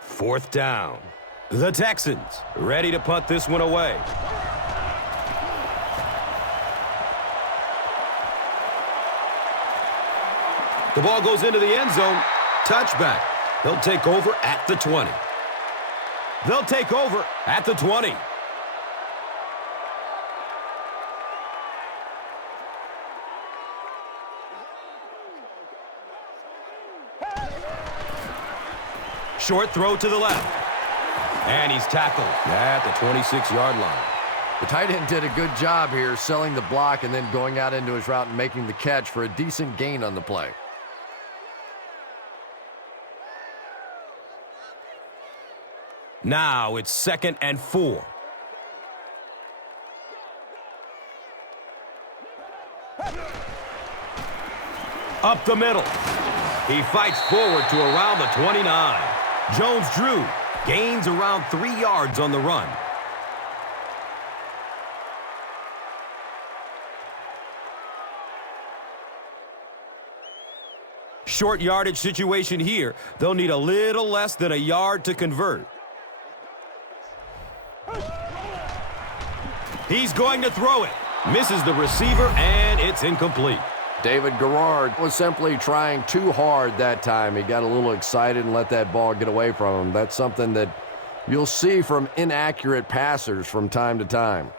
Fourth down. The Texans ready to punt this one away. The ball goes into the end zone. Touchback. They'll take over at the 20. They'll take over at the 20. Short throw to the left. And he's tackled at the 26-yard line. The tight end did a good job here selling the block and then going out into his route and making the catch for a decent gain on the play. Now it's 2nd and 4. Up the middle. He fights forward to around the 29. Jones-Drew gains around 3 yards on the run. Short yardage situation here. They'll need a little less than a yard to convert. He's going to throw it. Misses the receiver, and it's incomplete. David Garrard was simply trying too hard that time. He got a little excited and let that ball get away from him. That's something that you'll see from inaccurate passers from time to time.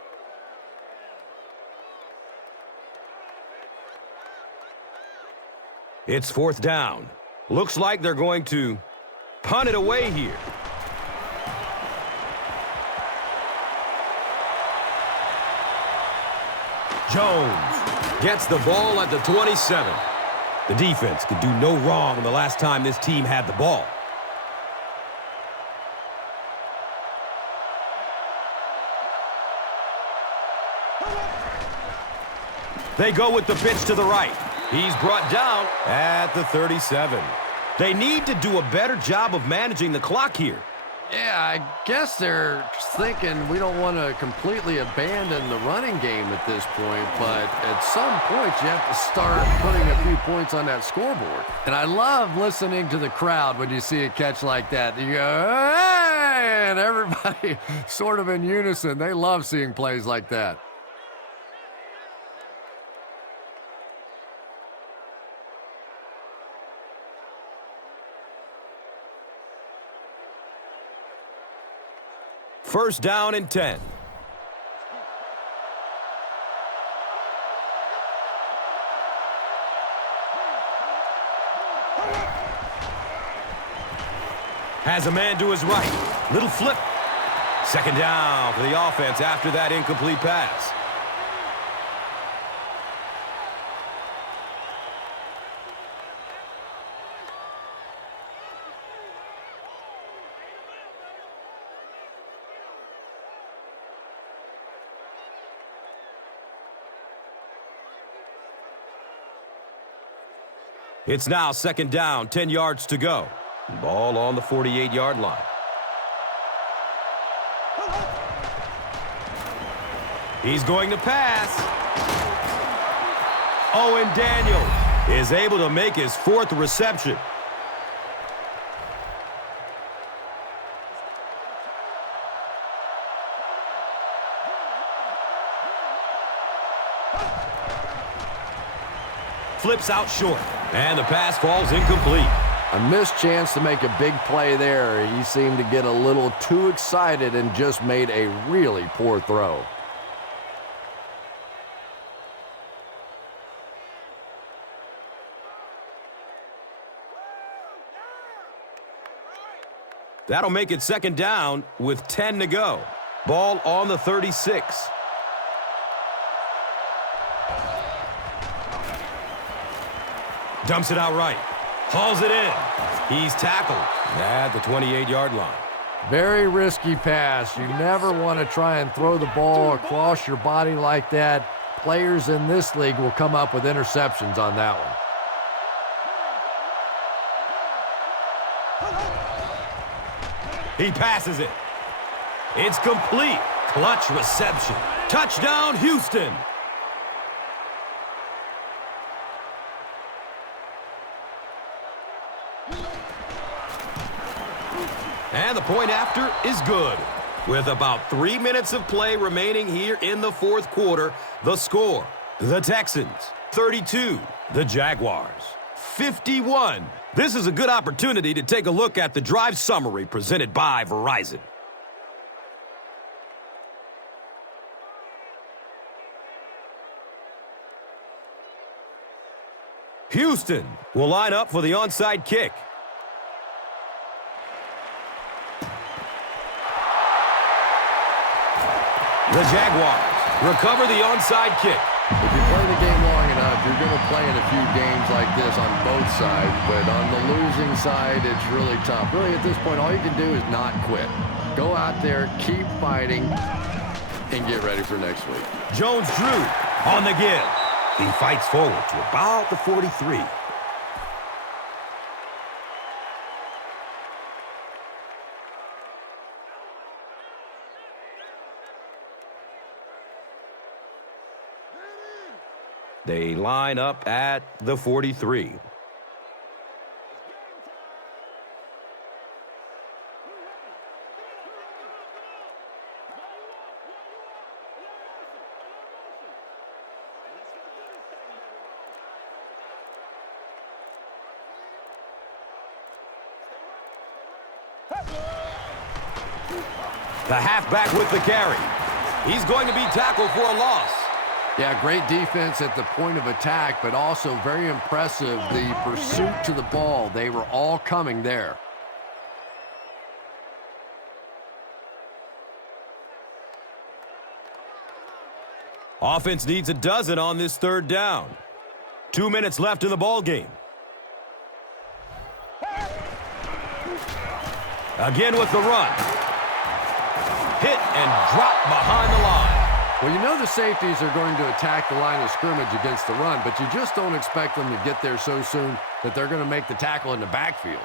It's 4th down. Looks like they're going to punt it away here. Jones gets the ball at the 27. The defense could do no wrong the last time this team had the ball. They go with the pitch to the right. He's brought down at the 37. They need to do a better job of managing the clock here. Yeah, I guess they're thinking we don't want to completely abandon the running game at this point, but at some point you have to start putting a few points on that scoreboard. And I love listening to the crowd when you see a catch like that. You go, hey! And everybody sort of in unison. They love seeing plays like that. First down and 10. Has a man to his right. Little flip. Second down for the offense after that incomplete pass. It's now second down, 10 yards to go. Ball on the 48-yard line. He's going to pass. Owen Daniels is able to make his 4th reception. Flips out short, and the pass falls incomplete. A missed chance to make a big play there. He seemed to get a little too excited and just made a really poor throw. That'll make it second down with 10 to go. Ball on the 36. Dumps it out right. Hauls it in. He's tackled at the 28-yard line. Very risky pass. You never want to try and throw the ball across your body like that. Players in this league will come up with interceptions on that one. He passes it. It's complete. Clutch reception. Touchdown, Houston. And the point after is good. With about 3 minutes of play remaining here in the 4th quarter, the score, the Texans, 32, the Jaguars, 51. This is a good opportunity to take a look at the drive summary presented by Verizon. Houston will line up for the onside kick. The Jaguars recover the onside kick. If you play the game long enough, you're going to play in a few games like this on both sides, but on the losing side, it's really tough. Really, at this point, all you can do is not quit. Go out there, keep fighting, and get ready for next week. Jones-Drew on the give. He fights forward to about the 43. They line up at the 43. The halfback with the carry. He's going to be tackled for a loss. Yeah, great defense at the point of attack, but also very impressive, the pursuit to the ball. They were all coming there. Offense needs a dozen on this third down. 2 minutes left in the ball game. Again with the run. Hit and drop behind the line. Well, you know the safeties are going to attack the line of scrimmage against the run, but you just don't expect them to get there so soon that they're going to make the tackle in the backfield.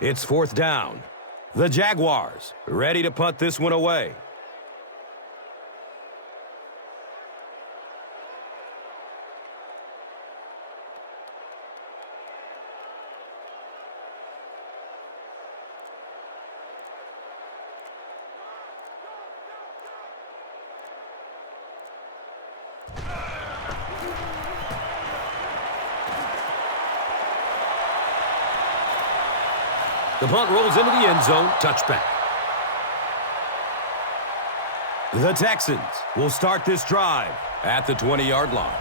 It's fourth down. The Jaguars ready to punt this one away. The punt rolls into the end zone. Touchback. The Texans will start this drive at the 20-yard line.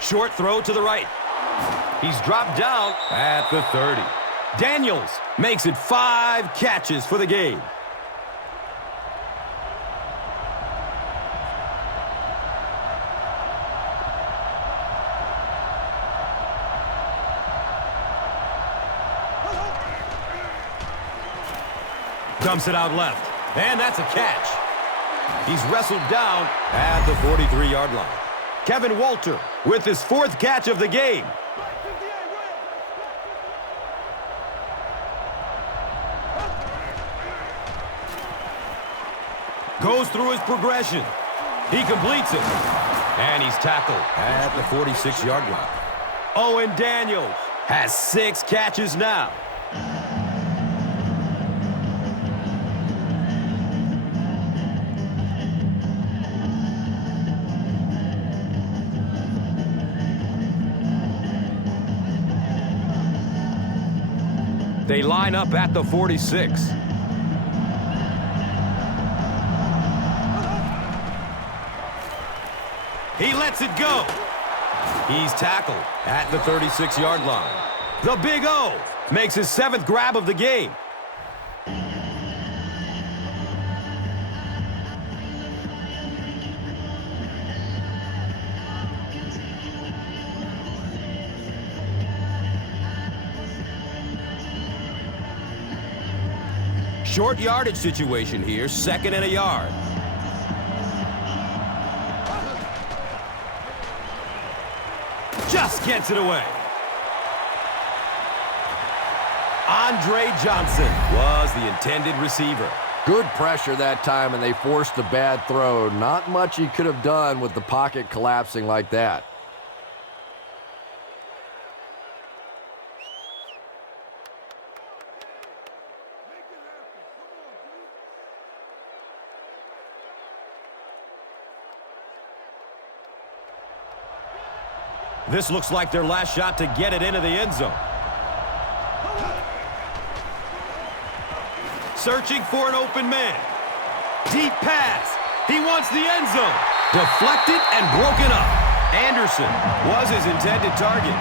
Short throw to the right. He's dropped down at the 30. Daniels makes it 5 catches for the game. Dumps it out left, and that's a catch. He's wrestled down at the 43-yard line. Kevin Walter with his 4th catch of the game. Goes through his progression. He completes it, and he's tackled at the 46-yard line. Owen Daniels has 6 catches now. They line up at the 46. He lets it go. He's tackled at the 36-yard line. The Big O makes his 7th grab of the game. Short yardage situation here, 2nd and a yard. Just gets it away. Andre Johnson was the intended receiver. Good pressure that time, and they forced a bad throw. Not much he could have done with the pocket collapsing like that. This looks like their last shot to get it into the end zone. Searching for an open man. Deep pass. He wants the end zone. Deflected and broken up. Anderson was his intended target.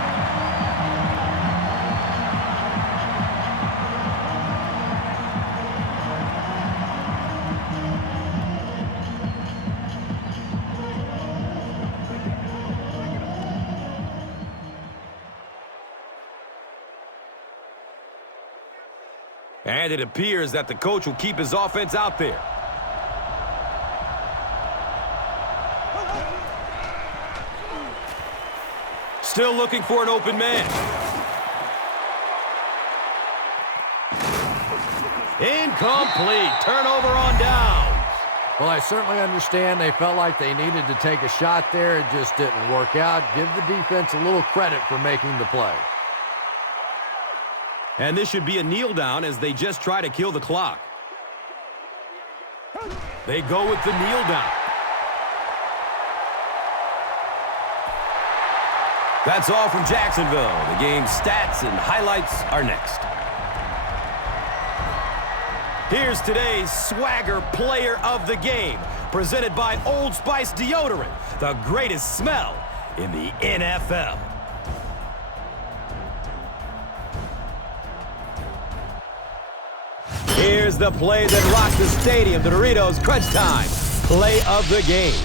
And it appears that the coach will keep his offense out there. Still looking for an open man. Incomplete. Turnover on downs. Well, I certainly understand they felt like they needed to take a shot there. It just didn't work out. Give the defense a little credit for making the play. And this should be a kneel down as they just try to kill the clock. They go with the kneel down. That's all from Jacksonville. The game's stats and highlights are next. Here's today's Swagger Player of the Game, presented by Old Spice Deodorant, the greatest smell in the NFL. Here's the play that rocked the stadium, the Doritos Crunch Time Play of the Game.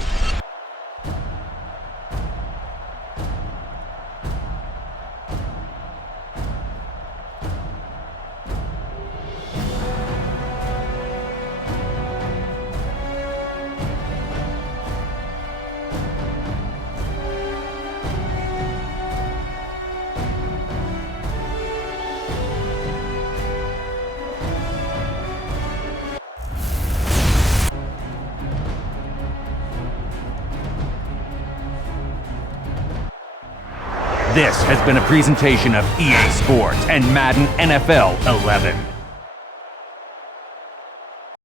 This has been a presentation of EA Sports and Madden NFL 11.